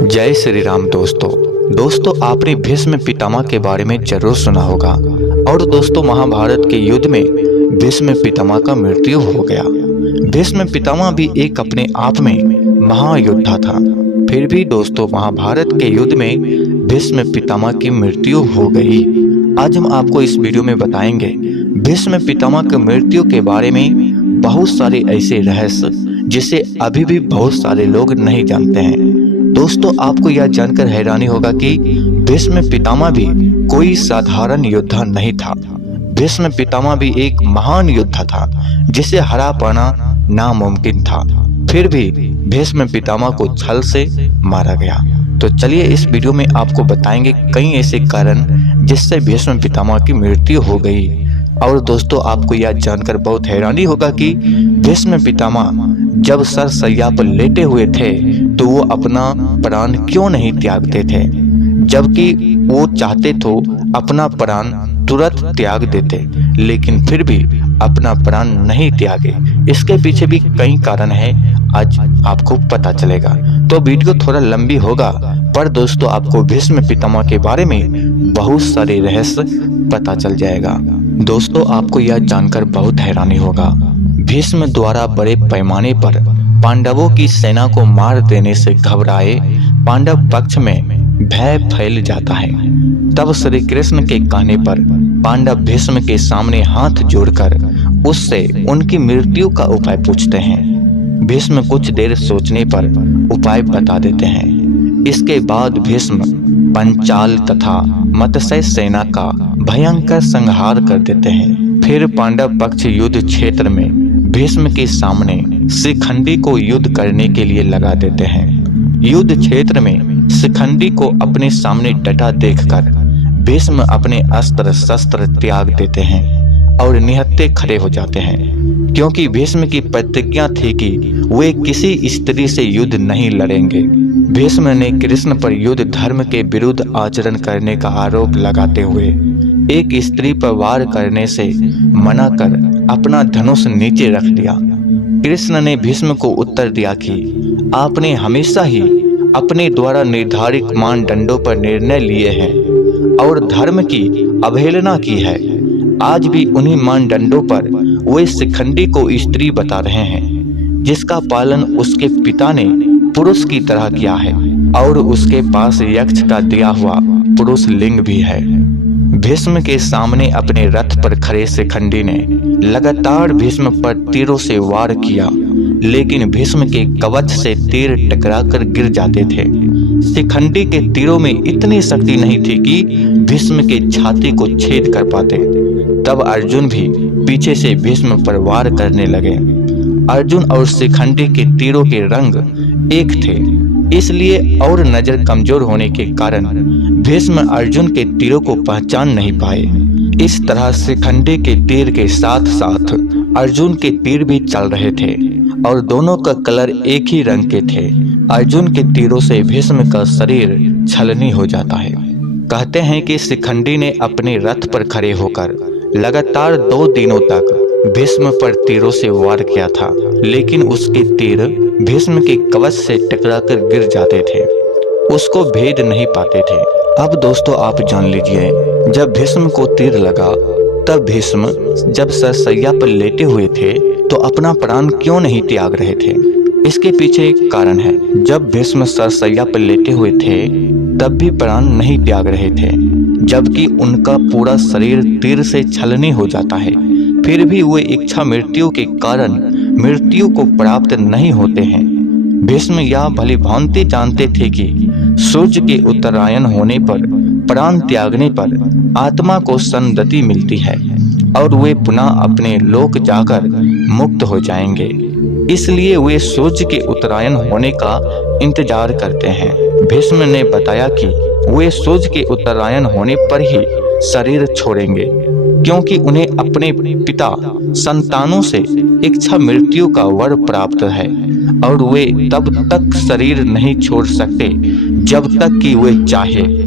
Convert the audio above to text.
जय श्री राम दोस्तों आपने भीष्म पितामह के बारे में जरूर सुना होगा। और दोस्तों महाभारत के युद्ध में भीष्म पितामह का मृत्यु हो गया। भीष्म पितामह भी एक अपने आप में महायोद्धा था। फिर भी दोस्तों महाभारत के युद्ध में भीष्म पितामह की मृत्यु हो गई। आज हम आपको इस वीडियो में बताएंगे भीष्म पितामह की मृत्यु के बारे में बहुत सारे ऐसे रहस्य जिसे अभी भी बहुत सारे लोग नहीं जानते हैं। दोस्तों आपको यह जानकर हैरानी होगा कि भीष्म पितामह भी कोई साधारण योद्धा नहीं था। भीष्म पितामह भी एक महान योद्धा था जिसे हरा पाना नामुमकिन था। फिर भी भीष्म पितामह को छल से मारा गया। तो चलिए इस वीडियो में आपको बताएंगे कई ऐसे कारण जिससे भीष्म पितामह की मृत्यु हो गई। और दोस्तों आपको यह जानकर बहुत हैरानी होगा कि भीष्म पितामह जब सरसैया पर लेटे हुए थे तो वो अपना प्राण क्यों नहीं त्यागते थे, जबकि वो चाहते तो अपना प्राण तुरंत त्याग देते, लेकिन फिर भी अपना प्राण नहीं त्यागे। इसके पीछे भी कई कारण है, आज आपको पता चलेगा। तो वीडियो थोड़ा लंबी होगा पर दोस्तों आपको भीष्म पितामह के बारे में बहुत सारे रहस्य पता चल जाएगा। दोस्तों आपको यह जानकर बहुत हैरानी होगा, भीष्म द्वारा बड़े पैमाने पर पांडवों की सेना को मार देने से घबराए पांडव पक्ष में भय फैल जाता है। तब श्री कृष्ण के कहने पर पांडव भीष्म के सामने हाथ जोड़कर उससे उनकी मृत्यु का उपाय पूछते हैं। भीष्म कुछ देर सोचने पर उपाय बता देते हैं। इसके बाद भीष्म पंचाल तथा मत्स्य सेना का भयंकर संहार कर देते हैं। फिर पांडव पक्ष युद्ध क्षेत्र में भीष्म के सामने शिखंडी को युद्ध करने के लिए लगा देते हैं। युद्ध क्षेत्र में शिखंडी को अपने सामने डटा देखकर भीष्म अपने अस्त्र शस्त्र त्याग देते हैं और निहत्थे खड़े हो जाते हैं, क्योंकि भीष्म की प्रतिज्ञा थी कि वे किसी स्त्री से युद्ध नहीं लड़ेंगे। भीष्म ने कृष्ण पर युद्ध धर्म के विरुद्ध आचरण करने का आरोप लगाते हुए एक स्त्री पर वार करने से मना कर अपना धनुष नीचे रख दिया। कृष्ण ने भीष्म को उत्तर दिया कि आपने हमेशा ही अपने द्वारा निर्धारित मानदंडों पर निर्णय लिए हैं और धर्म की अवहेलना की है। आज भी उन्हीं मानदंडों पर वे शिखंडी को स्त्री बता रहे हैं, जिसका पालन उसके पिता ने पुरुष की तरह किया है और उसके पास यक्ष का दिया हुआ पुरुष लिंग भी है। भीष्म के सामने अपने रथ पर खड़े शिखंडी ने लगातार भीष्म पर तीरों से वार किया, लेकिन भीष्म के कवच से तीर टकराकर गिर जाते थे। शिखंडी के तीरों में इतनी शक्ति नहीं थी कि भीष्म के छाती को छेद कर पाते। तब अर्जुन भी पीछे से भीष्म पर वार करने लगे। अर्जुन और शिखंडी के तीरों के रंग एक थे, इसलिए और नजर कमजोर होने के कारण भीष्म अर्जुन के तीरों को पहचान नहीं पाए। इस तरह शिखंडी के तीर के साथ साथ अर्जुन के तीर भी चल रहे थे और दोनों का कलर एक ही रंग के थे। अर्जुन के तीरों से भीष्म का शरीर छलनी हो जाता है। कहते हैं कि शिखंडी ने अपने रथ पर खड़े होकर लगातार 2 दिनों तक भीष्म पर तीरों से वार किया था, लेकिन उसके तीर भीष्म के कवच से टकराकर गिर जाते थे, उसको भेद नहीं पाते थे। अब दोस्तों आप जान लीजिए, जब भीष्म को तीर लगा तब भीष्म जब सरसैया पर लेटे हुए थे तो अपना प्राण क्यों नहीं त्याग रहे थे। इसके पीछे एक कारण है। जब भीष्म सरसैया पर लेटे हुए थे तब भी प्राण नहीं त्याग रहे थे, जबकि उनका पूरा शरीर तीर से छलनी हो जाता है। फिर भी वे इच्छा मृत्यु के कारण मृत्यु को प्राप्त नहीं होते हैं। भीष्म यह भली भांति जानते थे कि सूर्य के उत्तरायण होने पर प्राण त्यागने पर आत्मा को सन्मति मिलती है और वे पुनः अपने लोक जाकर मुक्त हो जाएंगे। इसलिए वे सूर्य के उत्तरायण होने का इंतजार करते हैं। भीष्म ने बताया कि वे सूर्य के उत्तरायण होने पर ही शरीर छोड़ेंगे, क्योंकि उन्हें अपने पिता संतानों से इच्छा मृत्यु का वर प्राप्त है और वे तब तक शरीर नहीं छोड़ सकते जब तक कि वे चाहे।